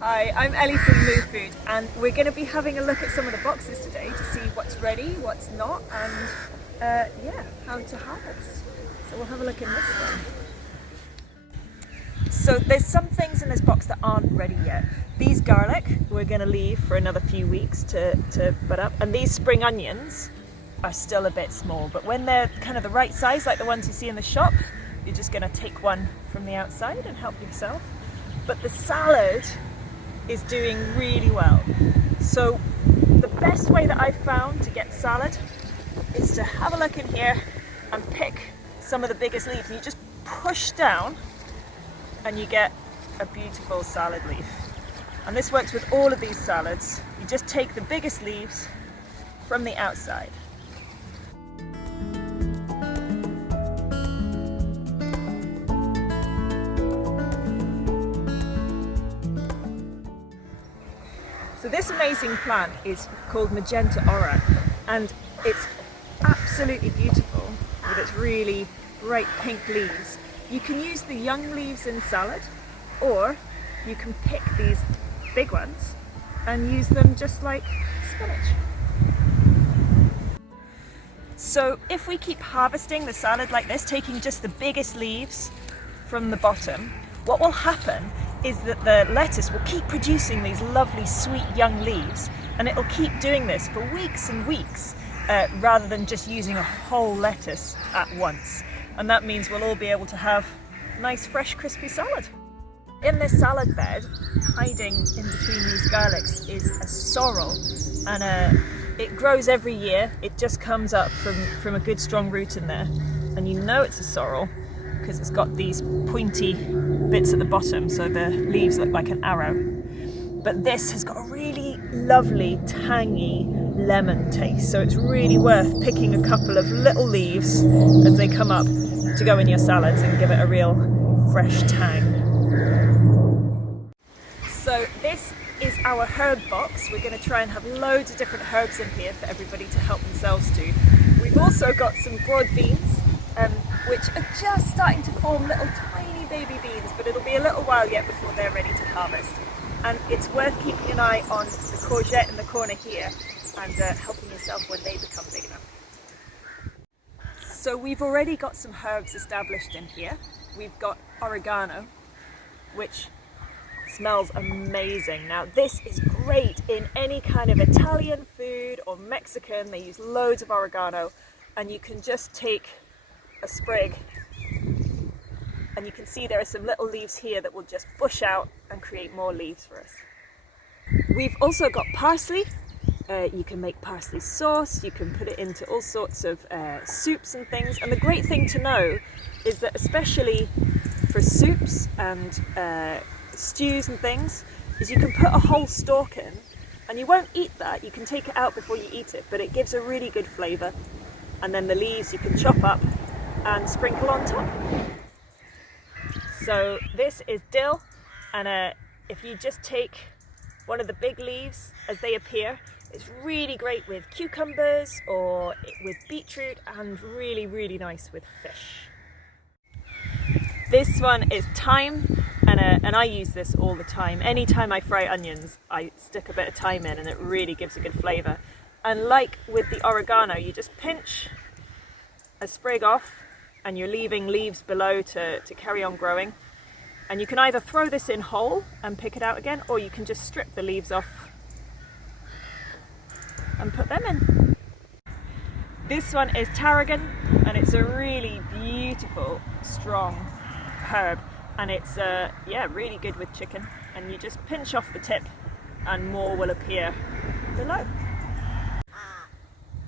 Hi, I'm Ellie from MOO Food, and we're going to be having a look at some of the boxes today to see what's ready, what's not, and how to harvest. So we'll have a look in this one. So there's some things in this box that aren't ready yet. These garlic we're going to leave for another few weeks to bud up, and these spring onions are still a bit small, but when they're kind of the right size, like the ones you see in the shop, you're just going to take one from the outside and help yourself. But the salad is doing really well. So the best way that I've found to get salad is to have a look in here and pick some of the biggest leaves. You just push down and you get a beautiful salad leaf. And this works with all of these salads. You just take the biggest leaves from the outside. So this amazing plant is called Magenta Aura, and it's absolutely beautiful with its really bright pink leaves. You can use the young leaves in salad, or you can pick these big ones and use them just like spinach. So if we keep harvesting the salad like this, taking just the biggest leaves from the bottom, what will happen is that the lettuce will keep producing these lovely sweet young leaves, and it'll keep doing this for weeks and weeks rather than just using a whole lettuce at once. And that means we'll all be able to have nice fresh crispy salad. In this salad bed, hiding in between these garlics, is a sorrel, and it grows every year. It just comes up from a good strong root in there, and you know it's a sorrel because it's got these pointy bits at the bottom, so the leaves look like an arrow. But this has got a really lovely tangy lemon taste, so it's really worth picking a couple of little leaves as they come up to go in your salads and give it a real fresh tang. So this is our herb box. We're going to try and have loads of different herbs in here for everybody to help themselves to. We've also got some broad beans, which are just starting to form little tiny baby beans, but it'll be a little while yet before they're ready to harvest. And it's worth keeping an eye on the courgette in the corner here and helping yourself when they become big enough. So we've already got some herbs established in here. We've got oregano, which smells amazing. Now this is great in any kind of Italian food or Mexican. They use loads of oregano, and you can just take a sprig, and you can see there are some little leaves here that will just bush out and create more leaves for us. We've also got parsley. You can make parsley sauce, you can put it into all sorts of soups and things, and the great thing to know is that especially for soups and stews and things, is you can put a whole stalk in, and you won't eat that, you can take it out before you eat it, but it gives a really good flavour. And then the leaves you can chop up and sprinkle on top. So this is dill, and if you just take one of the big leaves as they appear, it's really great with cucumbers or with beetroot, and really, really nice with fish. This one is thyme, and I use this all the time. Anytime I fry onions, I stick a bit of thyme in, and it really gives a good flavour. And like with the oregano, you just pinch a sprig off, and you're leaving leaves below to carry on growing. And you can either throw this in whole and pick it out again, or you can just strip the leaves off and put them in. This one is tarragon, and it's a really beautiful, strong herb, and it's really good with chicken. And you just pinch off the tip and more will appear below.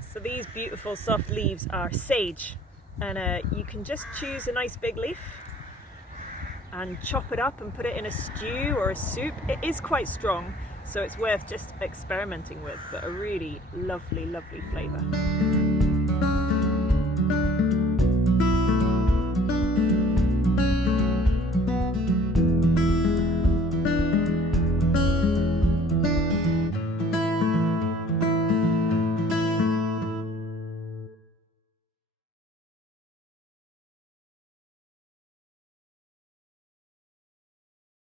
So these beautiful soft leaves are sage, and you can just choose a nice big leaf and chop it up and put it in a stew or a soup. It is quite strong, so it's worth just experimenting with, but a really lovely, lovely flavour.